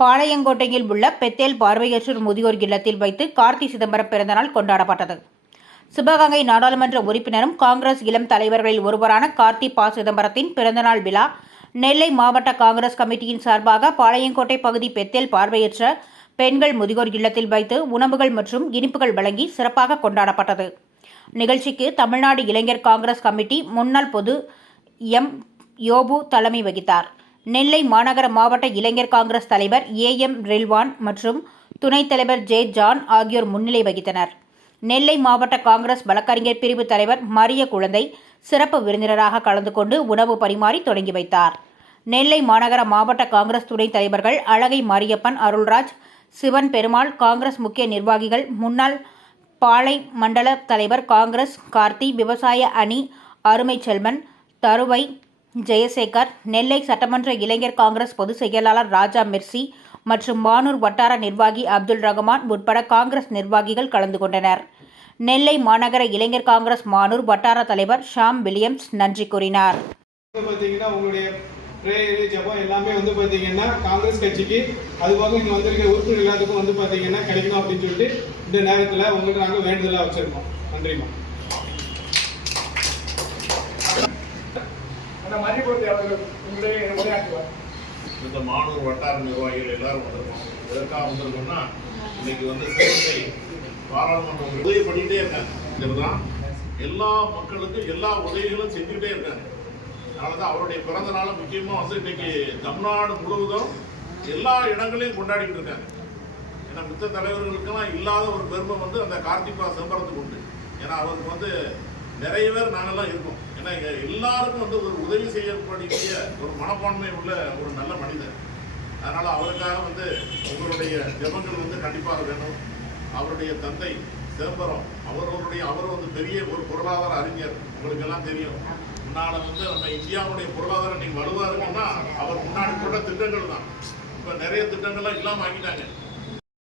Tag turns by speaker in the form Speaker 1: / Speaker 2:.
Speaker 1: பாளையங்கோட்டையில் உள்ள பெத்தேல் பார்வையற்றோர் முதியோர் இல்லத்தில் வைத்து கார்த்தி சிதம்பரம் பிறந்தநாள் கொண்டாடப்பட்டது. சிவகங்கை நாடாளுமன்ற உறுப்பினரும் காங்கிரஸ் இளம் தலைவர்களில் ஒருவரான கார்த்தி பா. சிதம்பரத்தின் பிறந்தநாள் விழா நெல்லை மாவட்ட காங்கிரஸ் கமிட்டியின் சார்பாக பாளையங்கோட்டை பகுதி பெத்தேல் பார்வையற்ற பெண்கள் முதியோர் இல்லத்தில் வைத்து உணவுகள் மற்றும் இனிப்புகள் வழங்கி சிறப்பாக கொண்டாடப்பட்டது. நிகழ்ச்சிக்கு தமிழ்நாடு இளைஞர் காங்கிரஸ் கமிட்டி முன்னாள் பொது எம். யோபு தலைமை வகித்தார். நெல்லை மாநகர மாவட்ட இளைஞர் காங்கிரஸ் தலைவர் ஏ எம் ரில்வான் மற்றும் துணைத் தலைவர் ஜே ஜான் ஆகியோர் முன்னிலை வகித்தனர். நெல்லை மாவட்ட காங்கிரஸ் வழக்கறிஞர் பிரிவு தலைவர் மரிய குழந்தை சிறப்பு விருந்தினராக கலந்து கொண்டு உணவு பரிமாறி தொடங்கி வைத்தார். நெல்லை மாநகர மாவட்ட காங்கிரஸ் துணைத் தலைவர்கள் அழகை மாரியப்பன் அருள்ராஜ் சிவன் பெருமாள் காங்கிரஸ் முக்கிய நிர்வாகிகள் முன்னாள் பாளை மண்டல தலைவர் காங்கிரஸ் கார்த்தி விவசாய அணி அருமை செல்வன் தருவை ஜெயசேகர் நெல்லை சட்டமன்ற இளைஞர் காங்கிரஸ் பொதுச் செயலாளர் ராஜா மிர்சி மற்றும் மானூர் வட்டார நிர்வாகி அப்துல் ரஹ்மான் உட்பட காங்கிரஸ் நிர்வாகிகள் கலந்து கொண்டனர். நெல்லை மாநகர இளைஞர் காங்கிரஸ் மானூர் வட்டார தலைவர் ஷாம் வில்லியம்ஸ் நன்றி கூறினார்.
Speaker 2: ப்ரேயரு ஜெபம் எல்லாமே வந்து பார்த்தீங்கன்னா காங்கிரஸ் கட்சிக்கு அதுபோக இங்கே வந்திருக்கிற உறுப்பினர் எல்லாத்துக்கும் வந்து பார்த்தீங்கன்னா கிடைக்கணும் அப்படின்னு சொல்லிட்டு இந்த நேரத்தில் உங்கள்கிட்ட நாங்கள் வேண்டுதலாக வச்சுருக்கோம். நன்றிம்மா.
Speaker 3: அந்த மதிப்பூர்த்தி அவர்கள் உங்களுடைய உரையாற்றுவார்.
Speaker 4: இந்த மாணவர் வட்டார நிர்வாகிகள் எல்லாரும் வந்திருக்கோம். எதற்காக வந்திருக்கோம்னா இன்னைக்கு வந்து சிவத்தை பாராளுமன்றம் உதவி பண்ணிக்கிட்டே இருக்காங்க. இதுதான் எல்லா மக்களுக்கும் எல்லா உதவிகளும் செஞ்சுக்கிட்டே இருக்காங்க. அதனால தான் அவருடைய பிறந்த நாள் முக்கியமாக வந்து இன்னைக்கு தமிழ்நாடு முழுவதும் எல்லா இடங்களையும் கொண்டாடிக்கிட்டு இருக்காங்க. ஏன்னா மித்த தலைவர்களுக்கெல்லாம் இல்லாத ஒரு பெருமை வந்து அந்த கார்த்திகா சிதம்பரத்துக்கு உண்டு. ஏன்னா அவருக்கு வந்து நிறைய பேர் நாங்கள்லாம் இருக்கோம். ஏன்னா இங்கே எல்லாருக்கும் வந்து ஒரு உதவி செய்யக்கூடிய ஒரு மனப்பான்மை உள்ள ஒரு நல்ல மனிதர். அதனால் அவருக்காக வந்து உங்களுடைய ஜெபங்கள் வந்து கண்டிப்பாக வேணும். அவருடைய தந்தை சிதம்பரம் அவர்களுடைய அவர் வந்து பெரிய ஒரு பொருளாதார அறிஞர். உங்களுக்கு எல்லாம் தெரியும். முன்னால் வந்து நம்ம இந்தியாவுடைய பொருளாதாரம் நீங்கள் வலுவாக இருக்குன்னா அவர் முன்னாடி போட்ட திட்டங்கள் தான். இப்போ நிறைய திட்டங்கள்லாம் இல்லாமல் ஆக்கிட்டாங்க.